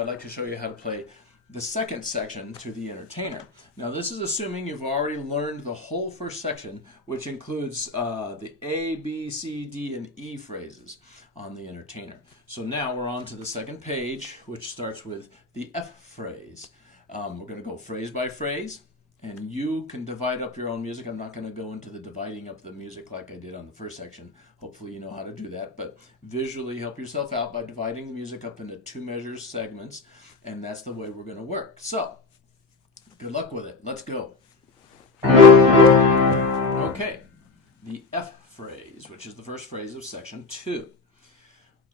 I'd like to show you how to play the second section to the Entertainer. Now this is assuming you've already learned the whole first section, which includes the A, B, C, D, and E phrases on the Entertainer. So now we're on to the second page, which starts with the F phrase. We're going to go phrase by phrase, and you can divide up your own music. I'm not going to go into the dividing up the music like I did on the first section. Hopefully you know how to do that, but visually help yourself out by dividing the music up into 2 measures segments, and that's the way we're going to work. So, good luck with it. Let's go. Okay, the F phrase, which is the first phrase of section 2.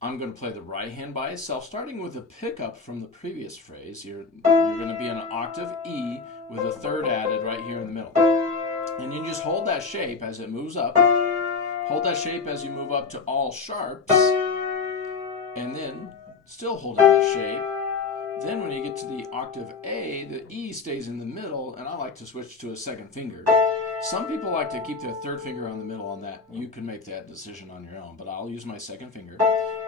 I'm going to play the right hand by itself, starting with a pickup from the previous phrase. You're going to be on an octave E with a third added right here in the middle. And you just hold that shape as it moves up. Hold that shape as you move up to all sharps. And then still holding that shape. Then when you get to the octave A, the E stays in the middle, and I like to switch to a second finger. Some people like to keep their third finger on the middle on that. You can make that decision on your own, but I'll use my second finger.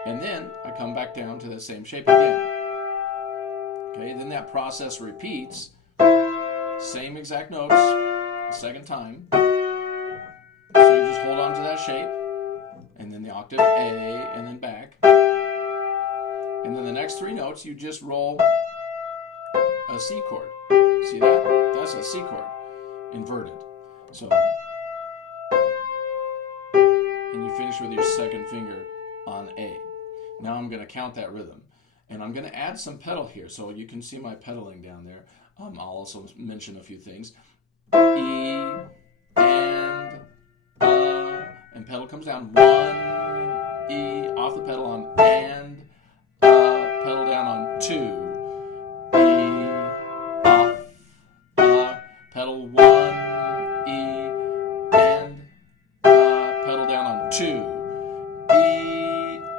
And then I come back down to the same shape again. Okay, then that process repeats. Same exact notes, a second time. So you just hold on to that shape, and then the octave A, and then back. And then the next 3 notes, you just roll a C chord. See that? That's a C chord, inverted. So, and you finish with your second finger on A. Now I'm going to count that rhythm. And I'm going to add some pedal here, so you can see my pedaling down there. I'll also mention a few things. E, and pedal comes down. 1, E, off the pedal on and, pedal down on 2, E, off, pedal 1, E, and, pedal down on 2, E,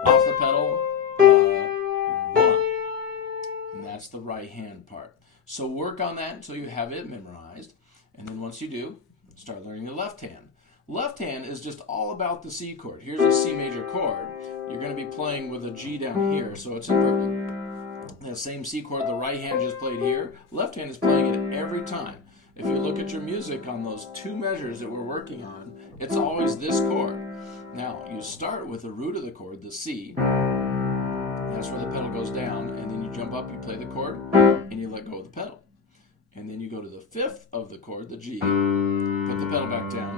off the pedal, 1. And that's the right hand part. So work on that until you have it memorized. And then once you do, start learning the left hand. Left hand is just all about the C chord. Here's a C major chord. You're going to be playing with a G down here, so it's inverted. That same C chord the right hand just played here, left hand is playing it every time. If you look at your music on those 2 measures that we're working on, it's always this chord. Now, you start with the root of the chord, the C. That's where the pedal goes down, and then you jump up, you play the chord, and you let go of the pedal. And then you go to the 5th of the chord, the G, put the pedal back down,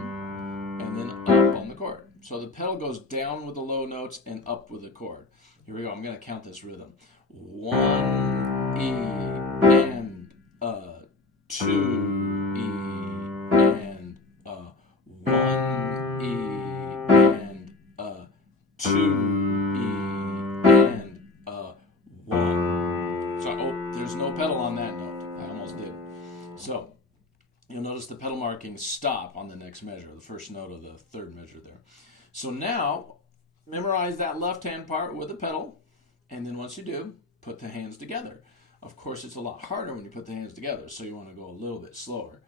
and then up on the chord. So the pedal goes down with the low notes and up with the chord. Here we go. I'm going to count this rhythm. 1, E, and 2, E, and 1, E, and 2, E, and 1. So, there's no pedal on that note. I almost did. So, you'll notice the pedal markings stop on the next measure, the first note of the third measure there. So now, memorize that left hand part with the pedal, and then once you do, put the hands together. Of course, it's a lot harder when you put the hands together, so you want to go a little bit slower.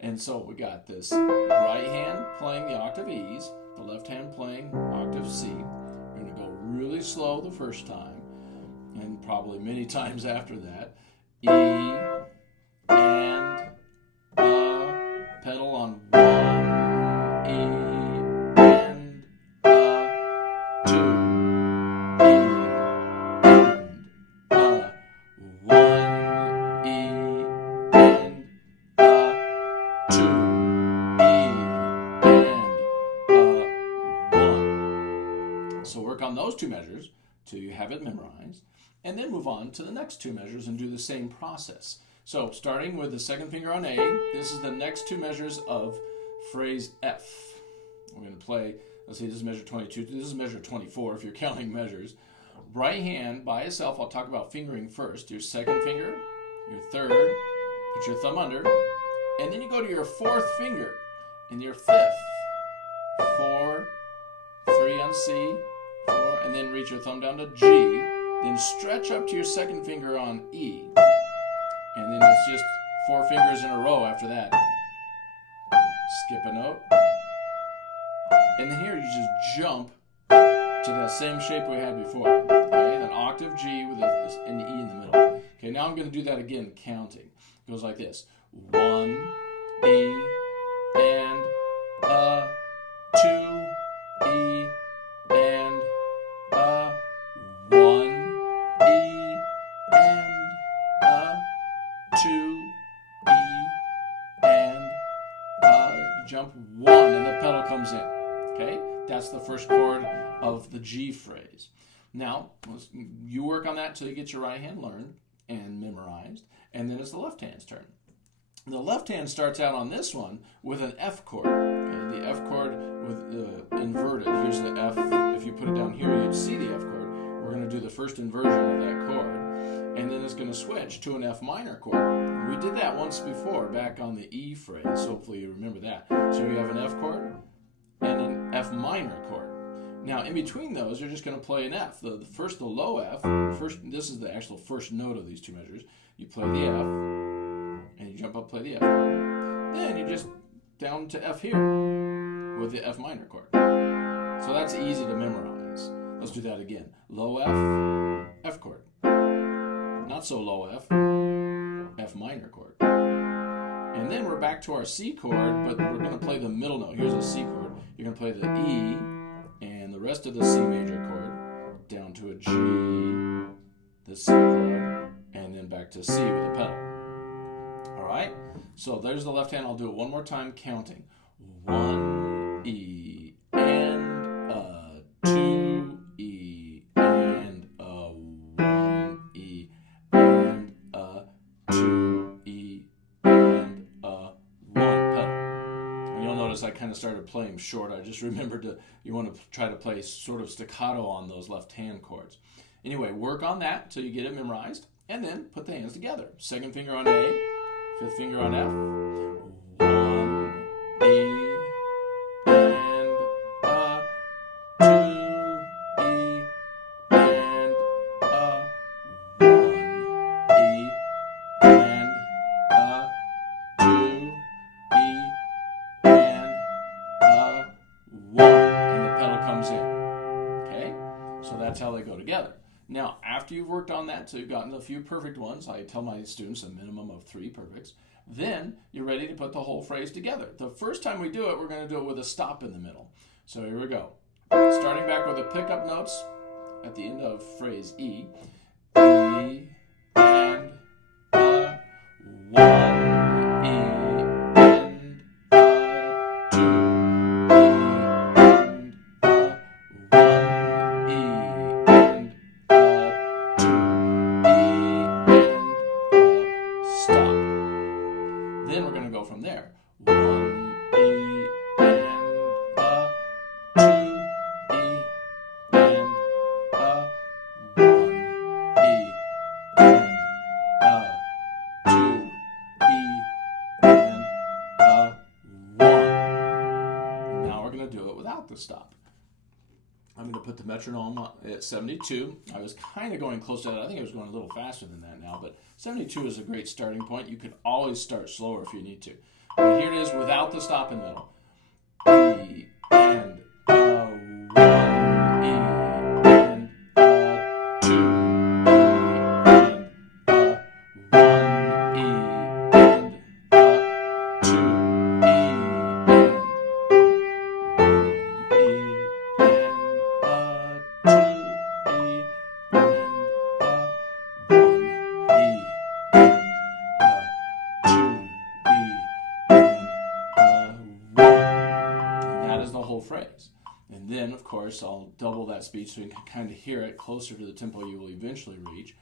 And so we got this right hand playing the octave E's, the left hand playing octave C. We're going to go really slow the first time, and probably many times after that. E, and, pedal on 1, E, and, 2, E, and, 1, E, and, 2, E, and, 1. So work on those 2 measures till you have it memorized, and then move on to the next 2 measures and do the same process. So starting with the second finger on A, this is the next 2 measures of phrase F. We're going to play, let's see, this is measure 22, this is measure 24 if you're counting measures. Right hand by itself, I'll talk about fingering first. Your second finger, your third, put your thumb under, and then you go to your 4th finger and your 5th. 4, 3 on C, 4, and then reach your thumb down to G, then stretch up to your second finger on E. And then it's just 4 fingers in a row after that. Skip a note. And then here you just jump to that same shape we had before. Okay, an octave G with an E in the middle. Okay, now I'm going to do that again, counting. It goes like this: 1 E and a, 2 E and a, 1 E and a, 2 E and you jump 1 and the pedal comes in. Okay, that's the first chord of the G phrase. Now, you work on that till you get your right hand learned and memorized, and then it's the left hand's turn. The left hand starts out on this one with an F chord. Okay, the F chord with inverted. Here's the F. If you put it down here, you'd see the F chord. We're going to do the first inversion of that chord, and then it's going to switch to an F minor chord. We did that once before, back on the E phrase. Hopefully you remember that. So you have an F chord and an F minor chord. Now, in between those, you're just going to play an F. The low F. This is the actual first note of these two measures. You play the F, and you jump up, play the F chord. Then you just down to F here with the F minor chord. So that's easy to memorize. Let's do that again. Low F, F chord. Not so low F, F minor chord. And then we're back to our C chord, but we're going to play the middle note. Here's a C chord. You're going to play the E and the rest of the C major chord down to a G, the C chord, and then back to C with a pedal. All right? So there's the left hand. I'll do it one more time, counting. 1 E and a, 2 E and a, 1 E and a, 2 E and a, 1 pedal. And you'll notice I kind of started playing short. I just remembered you want to try to play sort of staccato on those left hand chords. Anyway, work on that until you get it memorized, and then put the hands together. Second finger on A, fifth finger on F. 1 E and a, 2 E and a, 1 E and a, 2 E and a, 1, and the pedal comes in. Okay, so that's how they go together. Now, after you've worked on that till you've gotten a few perfect ones, I tell my students a minimum of 3 perfects, then you're ready to put the whole phrase together. The first time we do it, we're going to do it with a stop in the middle. So here we go. Starting back with the pickup notes at the end of phrase E. E and a, 1 E and a, 2 E and a, 1 E and a, 2 E and a, stop. Then we're going to go from there. 1 E and a, 2 E and a, 1 E and a, 2 E and a, 1. Now we're going to do it without the stop. I'm going to put the metronome at 72. I was kind of going close to that. I think I was going a little faster than that now, but 72 is a great starting point. You can always start slower if you need to. But here it is without the stop in the middle. E and a, 1 E and a, 2 E and a, 1 E and a, 2 E and a, 1 E and a, 2 E and a, 1 E and a, 2 E and a, 1. And that is the whole phrase. And then, of course, I'll double that speed so you can kind of hear it closer to the tempo you will eventually reach.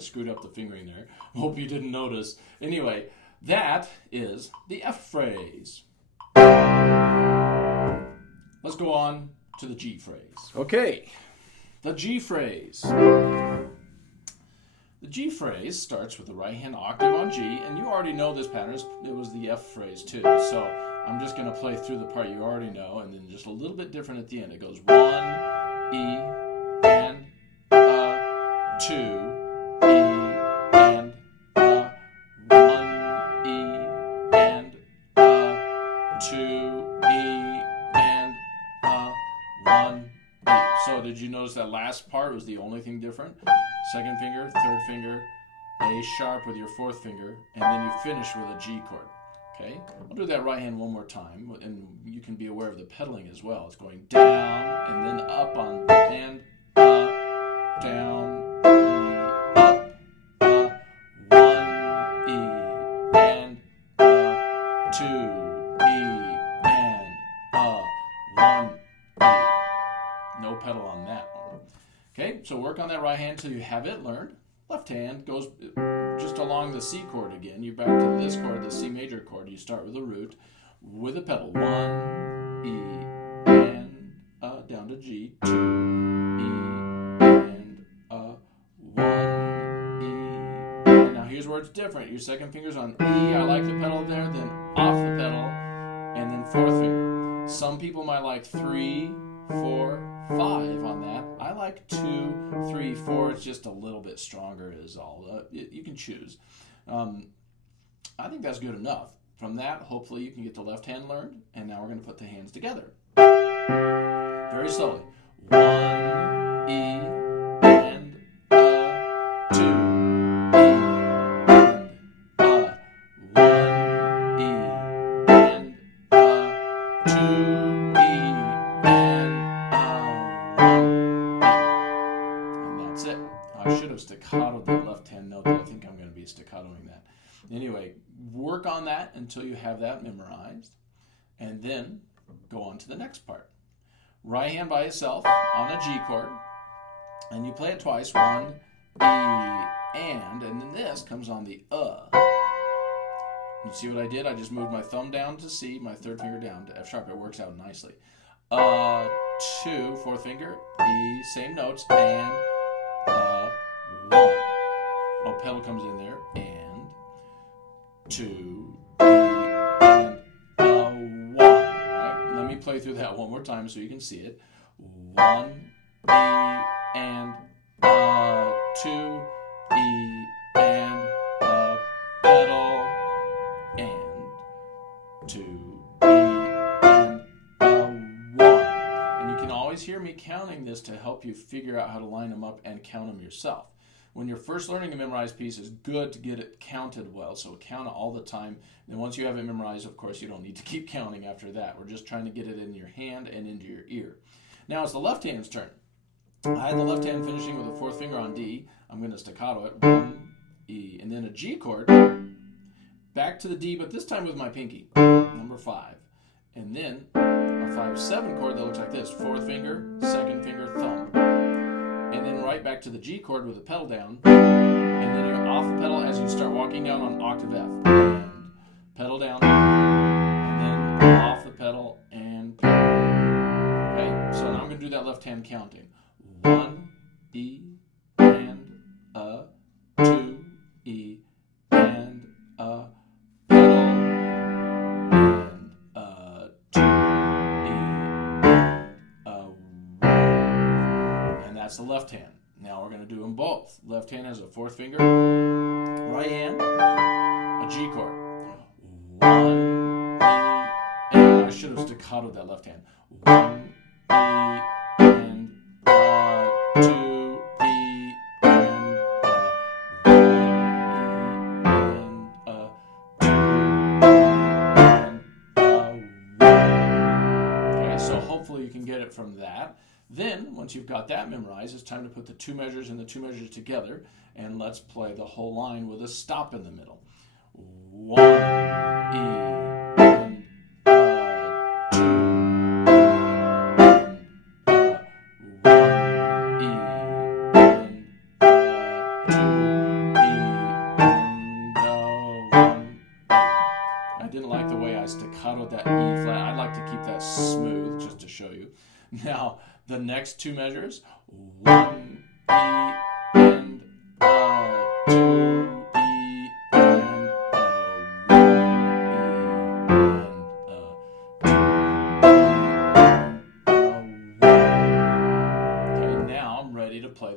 Screwed up the fingering there. Hope you didn't notice. Anyway, that is the F phrase. Let's go on to the G phrase. Okay, the G phrase. The G phrase starts with the right hand octave on G, and you already know this pattern. It was the F phrase too. So I'm just going to play through the part you already know, and then just a little bit different at the end. It goes 1 E, and 2, E, and 1, E, and 2, E, and 1, E. So did you notice that last part was the only thing different? Second finger, third finger, A sharp with your fourth finger, and then you finish with a G chord. Okay, I'll do that right hand one more time, and you can be aware of the pedaling as well. It's going down and then up on and up, down, E, up, 1, E, and 2, E, and 1, E. No pedal on that one. Okay, so work on that right hand until you have it learned. Left hand goes just along the C chord again. You're back to this chord, the C major chord. You start with the root with a pedal. 1, E, and down to G. 2, E, and 1, E. And now here's where it's different. Your second finger's on E. I like the pedal there, then off the pedal, and then fourth finger. Some people might like 3, 4, 5 on that. I like 2, 3, 4. It's just a little bit stronger is all. You can choose. I think that's good enough. From that, hopefully you can get the left hand learned. And now we're going to put the hands together. Very slowly. 1, E, and 2, E, and 1, E, and 2, E, and 1, E. And that's it. I should have staccatoed the left hand note, but I think I'm going to be staccatoing that. Anyway, work on that until you have that memorized, and then go on to the next part. Right hand by itself on a G chord, and you play it twice. 1, E, and then this comes on the You see what I did? I just moved my thumb down to C, my third finger down to F sharp. It works out nicely. 2, fourth finger, E, same notes, and 1. Oh, pedal comes in there, and 2, E, and 1. Right? Let me play through that one more time so you can see it. 1, E, and 2, E, and pedal, and 2, E, and 1. And you can always hear me counting this to help you figure out how to line them up and count them yourself. When you're first learning a memorized piece, it's good to get it counted well, so count it all the time. And once you have it memorized, of course, you don't need to keep counting after that. We're just trying to get it in your hand and into your ear. Now it's the left hand's turn. I had the left hand finishing with a fourth finger on D. I'm going to staccato it. 1, E, and then a G chord. Back to the D, but this time with my pinky, number 5. And then a 5-7 chord that looks like this. Fourth finger, second finger, thumb. And then right back to the G chord with the pedal down. And then you're off the pedal as you start walking down on octave F. And pedal down. And then off the pedal and pedal. Okay, so now I'm going to do that left hand counting. 1, E, and 2, E, and pedal, and 2, E, and 1. And that's the left hand. Now we're going to do them both. Left hand has a fourth finger, right hand, a G chord. 1, E, and I should have staccatoed that left hand. 1, E, and 2, E, and 1, E, and 2, and 1. Okay, so hopefully you can get it from that. Then, once you've got that memorized, it's time to put the two measures and the two measures together, and let's play the whole line with a stop in the middle. 1, E, and 2, and 1, E, and 2, E, and 1, E. I didn't like the way I staccatoed that E flat. I'd like to keep that smooth, just to show you. Now, the next two measures, 1, E, and 2, E, and 1, E, and 2, E, and 1.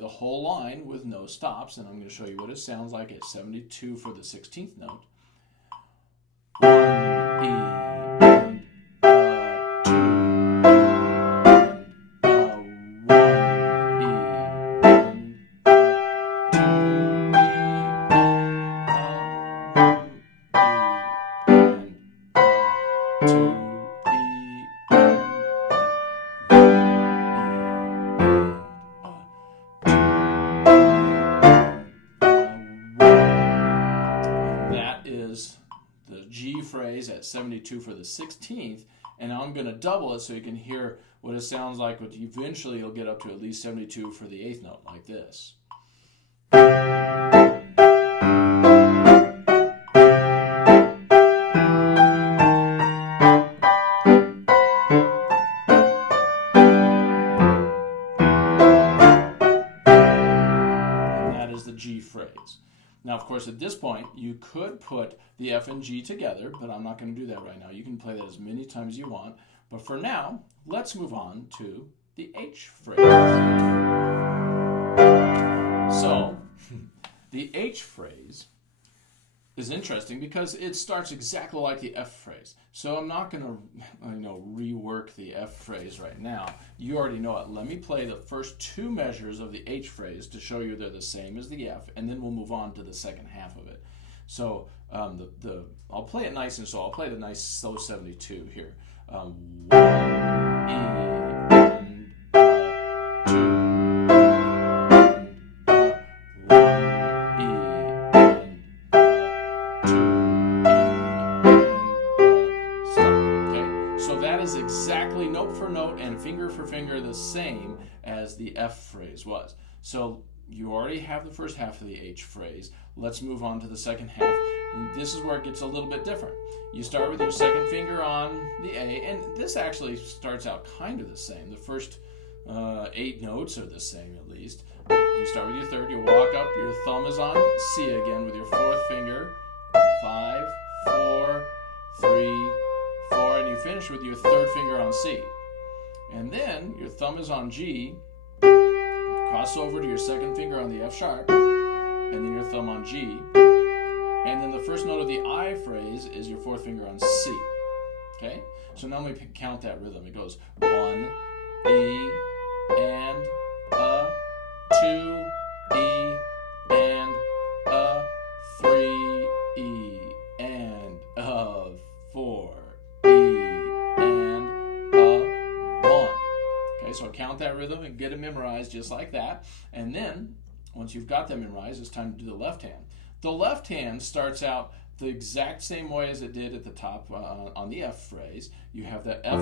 the whole line with no stops, and I'm going to show you what it sounds like at 72 for the 16th note. 1 E and 2 and 1 E and 2 E and 2 the G phrase at 72 for the 16th, and I'm going to double it so you can hear what it sounds like, but eventually you'll get up to at least 72 for the 8th note, like this. And that is the G phrase. Now, of course, at this point, you could put the F and G together, but I'm not going to do that right now. You can play that as many times as you want. But for now, let's move on to the H phrase. So, the H phrase is interesting because it starts exactly like the F phrase. So I'm not going to rework the F phrase right now. You already know it. Let me play the first two measures of the H phrase to show you they're the same as the F, and then we'll move on to the second half of it. So I'll play it nice and slow. I'll play the nice slow 72 here. 1 E and 2. Exactly note for note and finger for finger the same as the F phrase was. So you already have the first half of the H phrase. Let's move on to the second half. This is where it gets a little bit different. You start with your second finger on the A, and this actually starts out kind of the same. The first 8 notes are the same at least. You start with your third, you walk up, your thumb is on C again with your fourth finger. 5, 4, 3, 4, and you finish with your third finger on C. And then your thumb is on G, cross over to your second finger on the F sharp, and then your thumb on G. And then the first note of the I phrase is your fourth finger on C. Okay? So now let me count that rhythm. It goes 1, E, and, 2, E, and, 3, E, and, 4. So count that rhythm and get it memorized just like that. And then, once you've got that memorized, it's time to do the left hand. The left hand starts out the exact same way as it did at the top on the F phrase. You have that F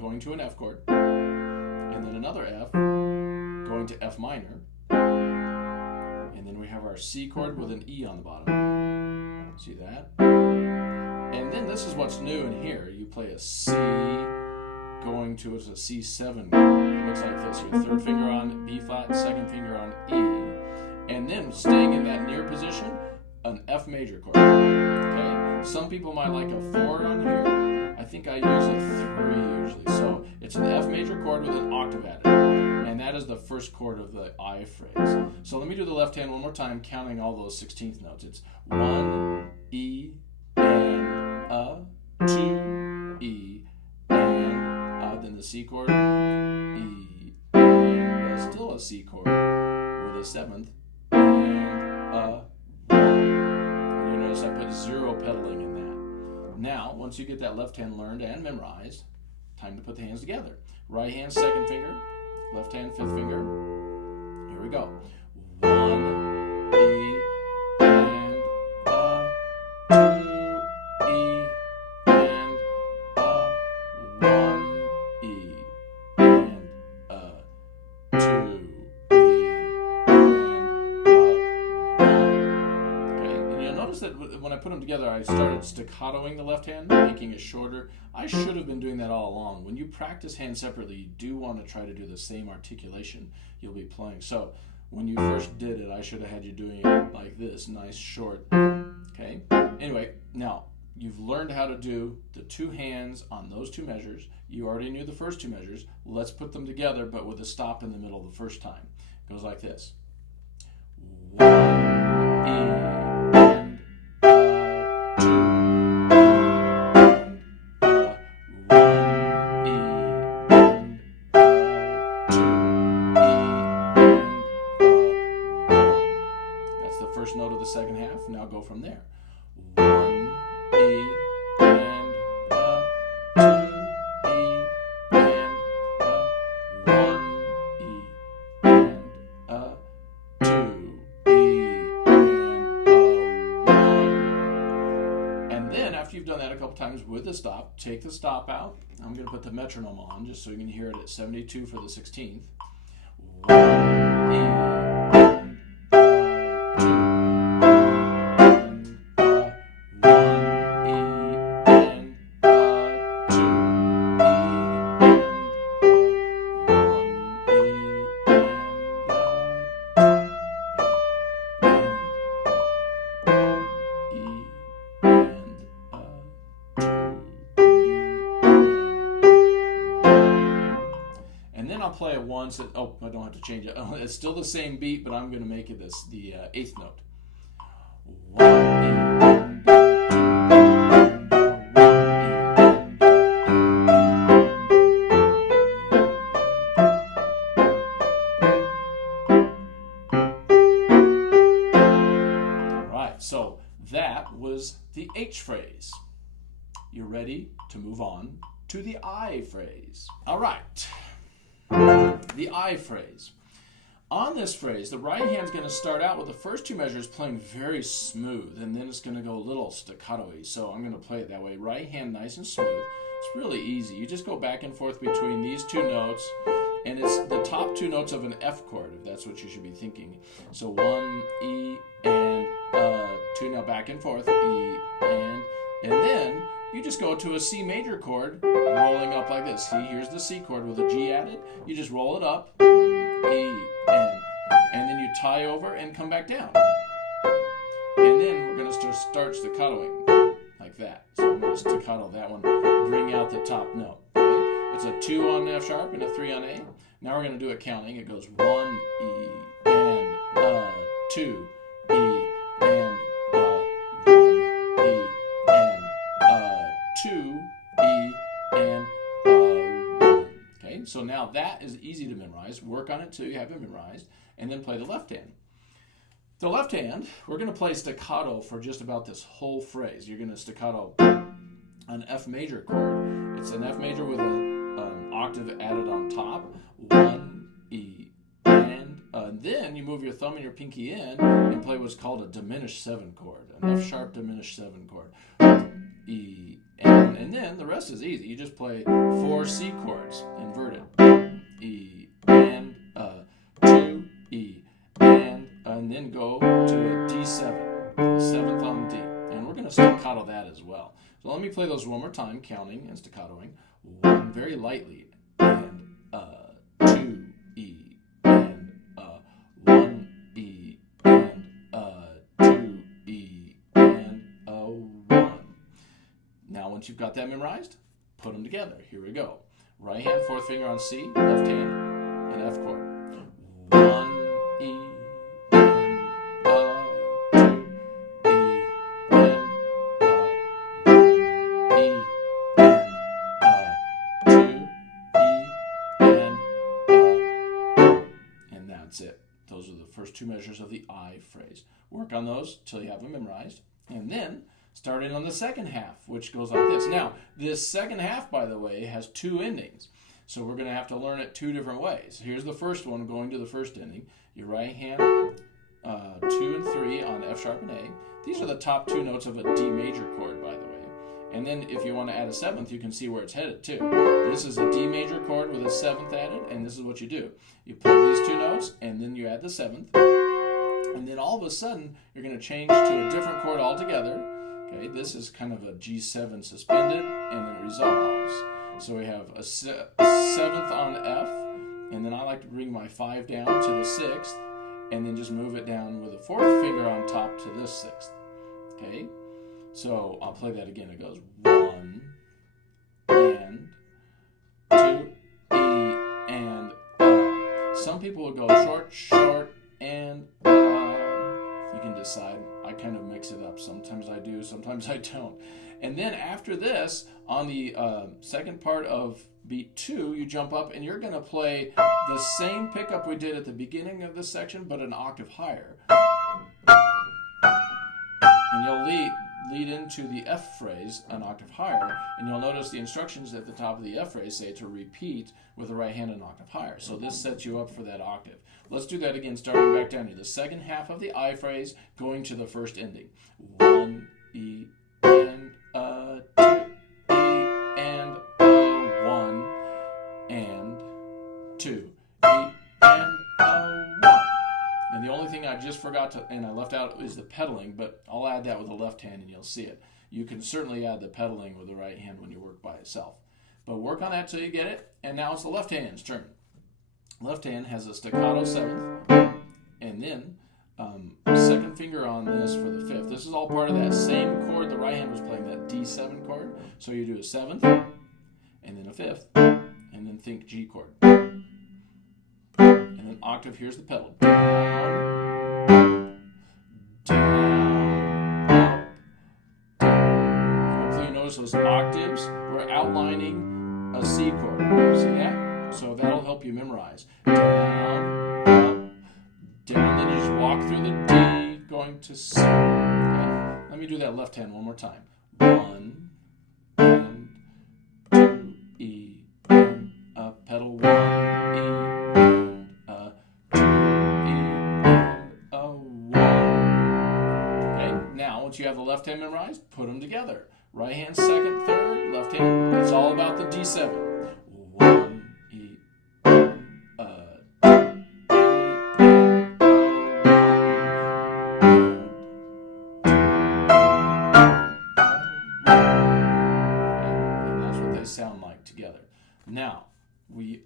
going to an F chord, and then another F going to F minor, and then we have our C chord with an E on the bottom. See that? And then this is what's new in here. You play a C going to a C7. It looks like this. Your third finger on B flat, second finger on E, and then staying in that near position, an F major chord. Okay? Some people might like a 4 on here. I think I use a 3 usually. So it's an F major chord with an octave added, and that is the first chord of the I phrase. So let me do the left hand one more time, counting all those 16th notes. It's 1 E and 2 E. Then the C chord, E, and still a C chord with a 7th, and 1. And you notice I put 0 pedaling in that. Now, once you get that left hand learned and memorized, time to put the hands together. Right hand, second finger, left hand, fifth finger. Here we go. 1, E, and 2, E, and 1. When I put them together, I started staccatoing the left hand, making it shorter. I should have been doing that all along. When you practice hands separately, you do want to try to do the same articulation you'll be playing. So when you first did it, I should have had you doing it like this, nice, short. Okay? Anyway, now you've learned how to do the two hands on those two measures. You already knew the first two measures. Let's put them together, but with a stop in the middle the first time. Goes like this. 1, E, and 2, E, and 1, E, and 2, E, and 1. That's the first note of the second half. Now go from there. 1, E, and 2, E, and 1, E, and 2, E, and 1. And then after you've done that a couple times with the stop, take the stop out. I'm going to put the metronome on just so you can hear it at 72 for the 16th. 1, E, and 2, and then I'll play it once. I don't have to change it. It's still the same beat, but I'm going to make it the 8th note. 1, E, so that was the H phrase. You're ready to move on to the I phrase. All right, the I phrase. On this phrase, the right hand's going to start out with the first two measures playing very smooth, and then it's going to go a little staccato-y. So I'm going to play it that way. Right hand nice and smooth. It's really easy. You just go back and forth between these two notes, and it's the top two notes of an F chord, if that's what you should be thinking. So 1, E, and 2. Now back and forth, E, and then you just go to a C major chord, rolling up like this. See, here's the C chord with a G added. You just roll it up, E, and then you tie over and come back down. And then we're going to start staccatoing like that. So I'm going to staccato that one, bring out the top note. Okay? It's a 2 on F sharp and a 3 on A. Now we're going to do it counting. It goes 1, E, and 2, E, and 1, E, and 2, E, and 1. Okay, so now that is easy to memorize. Work on it till you have it memorized, and then play the left hand. The left hand, we're going to play staccato for just about this whole phrase. You're going to staccato an F major chord. It's an F major with an octave added on top. 1, E, and then you move your thumb and your pinky in and play what's called a diminished 7 chord, an F sharp diminished 7 chord. E, and then the rest is easy. You just play 4 C chords inverted. E, and 2, E, and then go to a D7, 7th on D. And we're going to staccato that as well. So let me play those one more time, counting and staccatoing. 1 very lightly, and 2, E, and 1, E, and 2, E, and 1. Now once you've got that memorized, put them together. Here we go. Right hand, 4th finger on C, left hand, an F chord. 1, E, that's it. Those are the first two measures of the I phrase. Work on those till you have them memorized. And then start in on the second half, which goes like this. Now, this second half, by the way, has 2 endings. So we're going to have to learn it 2 different ways. Here's the first one going to the first ending. Your right hand, 2 and 3 on F sharp and A. These are the top 2 notes of a D major chord, by the way. And then if you want to add a 7th, you can see where it's headed too. This is a D major chord with a 7th added, and this is what you do. You play these 2 notes, and then you add the 7th. And then all of a sudden, you're going to change to a different chord altogether. Okay, this is kind of a G7 suspended, and then resolves. So we have a 7th on F, and then I like to bring my 5 down to the 6th, and then just move it down with a 4th finger on top to this 6th. Okay? So I'll play that again. It goes 1, and 2, E, and some people would go short, short, and you can decide. I kind of mix it up. Sometimes I do, sometimes I don't. And then after this, on the second part of beat 2, you jump up and you're going to play the same pickup we did at the beginning of this section, but an octave higher. And you'll lead into the F phrase an octave higher, and you'll notice the instructions at the top of the F phrase say to repeat with the right hand an octave higher. So this sets you up for that octave. Let's do that again, starting back down here. The second half of the I phrase going to the first ending. 1, E, and 2, E, and 1, and 2, E, and 1. And the only thing I just forgot to, and I left out, is the pedaling, but I'll add that with the left hand and you'll see it. You can certainly add the pedaling with the right hand when you work by itself. But work on that till you get it, and now it's the left hand's turn. Left hand has a staccato 7th, and then second finger on this for the 5th. This is all part of that same chord the right hand was playing, that D7 chord. So you do a 7th, and then a 5th, and then think G chord. And then octave, here's the pedal. Down, down, up, down. Hopefully you notice those octaves. We're outlining a C chord. See that? So that'll help you memorize. Down, up, down. Then you just walk through the D, going to C. Okay? Let me do that left hand one more time. 1, and 2, E, and pedal 1, E, and 2, E, and 1. Okay, now once you have the left hand memorized, put them together. Right hand, second, third, left hand. It's all about the D7. 1, E, sound like together. Now, we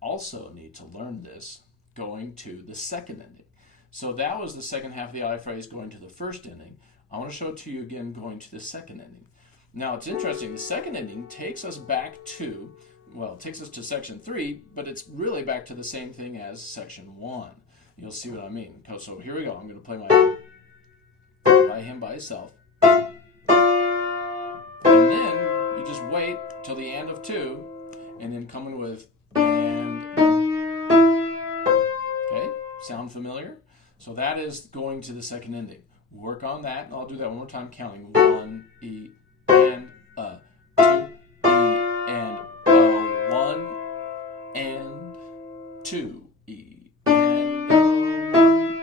also need to learn this going to the second ending. So that was the second half of the I phrase going to the first ending. I want to show it to you again going to the second ending. Now, it's interesting. The second ending takes us back to, well, it takes us to section 3, but it's really back to the same thing as section 1. You'll see what I mean. So here we go. I'm going to play my right hand by itself. And then you just wait till the end of 2, and then come in with and. Okay, sound familiar? So that is going to the second ending. Work on that, and I'll do that one more time, counting 1, E, and 2, E, and 1, and 2, E, and 1.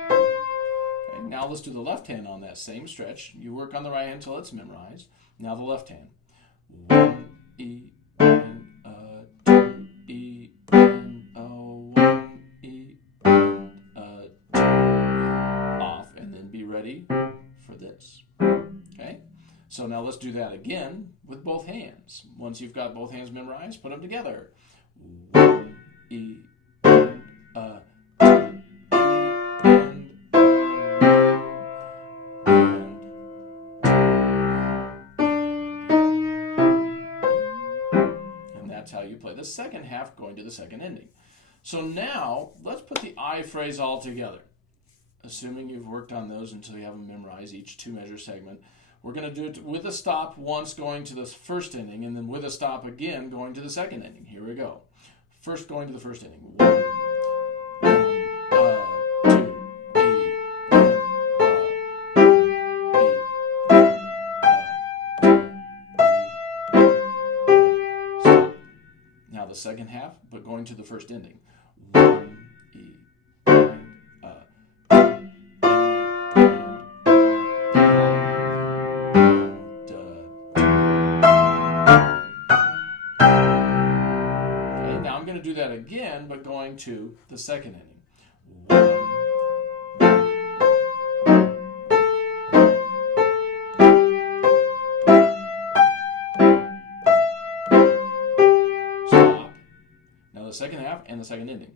Okay, now let's do the left hand on that same stretch. You work on the right hand until it's memorized. Now the left hand. 1, E, and 2, E, and 1, E, and 2. Off, and then be ready for this. Okay? So now let's do that again with both hands. Once you've got both hands memorized, put them together. 1, E, and 2, E, and 1. And that's how you play the second half going to the second ending. So now let's put the I phrase all together. Assuming you've worked on those until you have them memorized, each 2-measure segment. We're going to do it with a stop once going to the first ending, and then with a stop again going to the second ending. Here we go. First going to the first ending. 1, and 2, E, stop. Now the second half, but going to the first ending. 1, E, do that again, but going to the second ending. 1, stop. Now the second half and the second ending.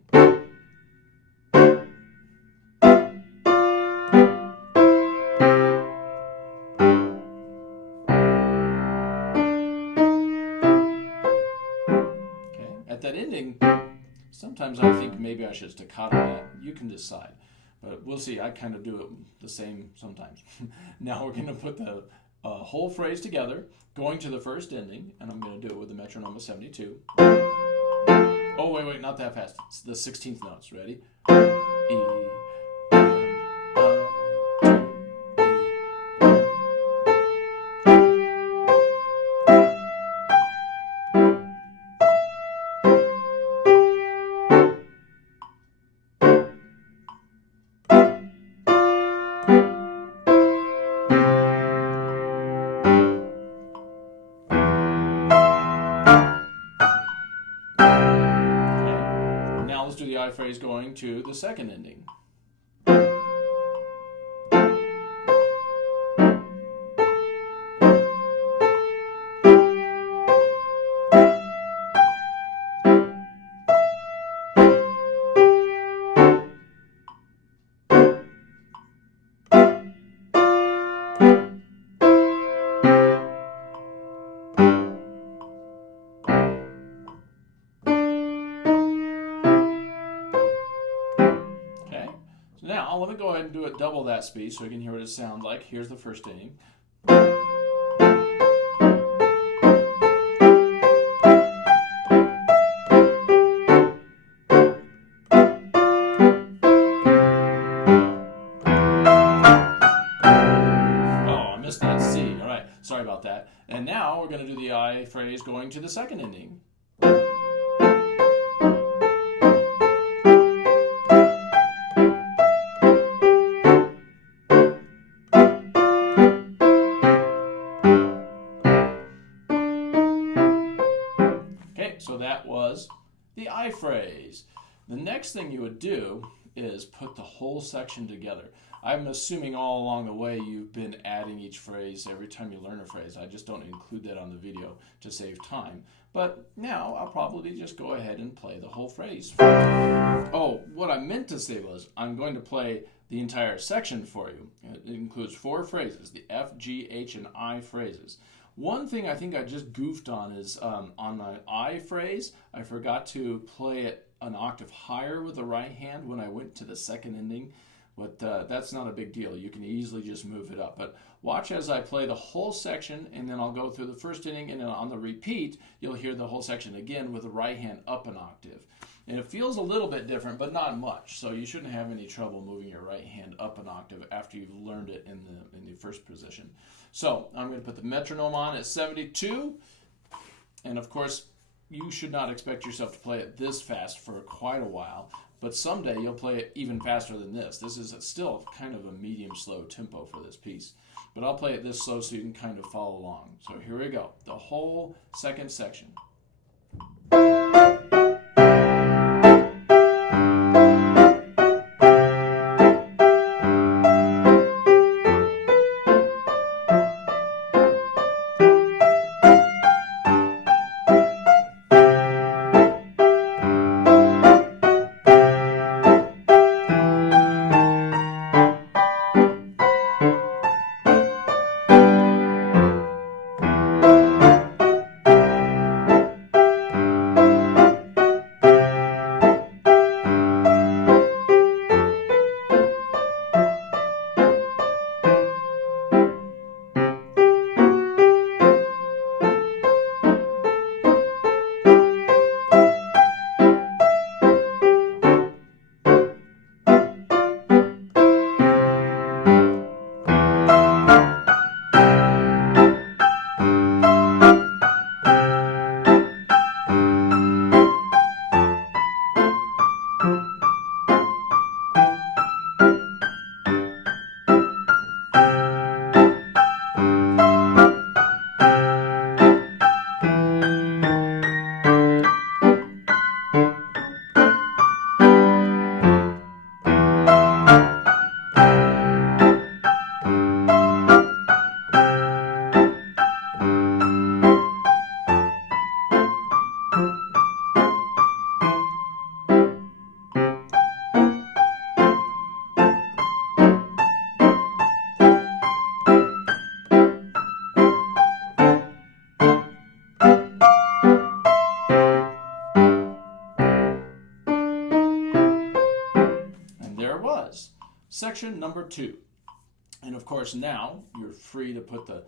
Okay, at that ending, Sometimes I think maybe I should staccato that. You can decide. But we'll see. I kind of do it the same sometimes. Now we're going to put the whole phrase together, going to the first ending, and I'm going to do it with the metronome of 72. Oh, wait, not that fast. It's the 16th notes. Ready? E, Now let's do the I phrase going to the second ending. Now, let me go ahead and do it double that speed so you can hear what it sounds like. Here's the first ending. Oh, I missed that C. All right, sorry about that. And now we're going to do the I phrase going to the second ending. So that was the I phrase. The next thing you would do is put the whole section together. I'm assuming all along the way you've been adding each phrase every time you learn a phrase. I just don't include that on the video to save time. But now I'll probably just go ahead and play the whole phrase. Oh, what I meant to say was I'm going to play the entire section for you. It includes 4 phrases, the F, G, H, and I phrases. One thing I think I just goofed on is on my I phrase, I forgot to play it an octave higher with the right hand when I went to the second ending, but that's not a big deal. You can easily just move it up. But watch as I play the whole section, and then I'll go through the first ending, and then on the repeat, you'll hear the whole section again with the right hand up an octave. And it feels a little bit different, but not much. So you shouldn't have any trouble moving your right hand up an octave after you've learned it in the first position. So I'm going to put the metronome on at 72. And of course, you should not expect yourself to play it this fast for quite a while. But someday you'll play it even faster than this. This is still kind of a medium slow tempo for this piece. But I'll play it this slow so you can kind of follow along. So here we go. The whole second section. section number 2. And of course now you're free to put the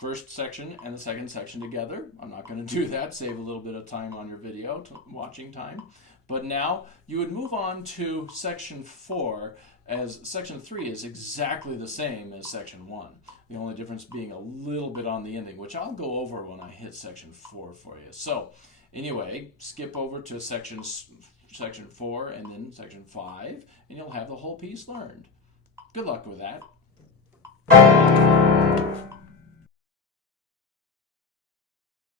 first section and the second section together. I'm not going to do that, save a little bit of time on your video, watching time. But now you would move on to section 4, as section 3 is exactly the same as section 1. The only difference being a little bit on the ending, which I'll go over when I hit section 4 for you. So anyway, skip over to section 4 and then section 5, and you'll have the whole piece learned. Good luck with that.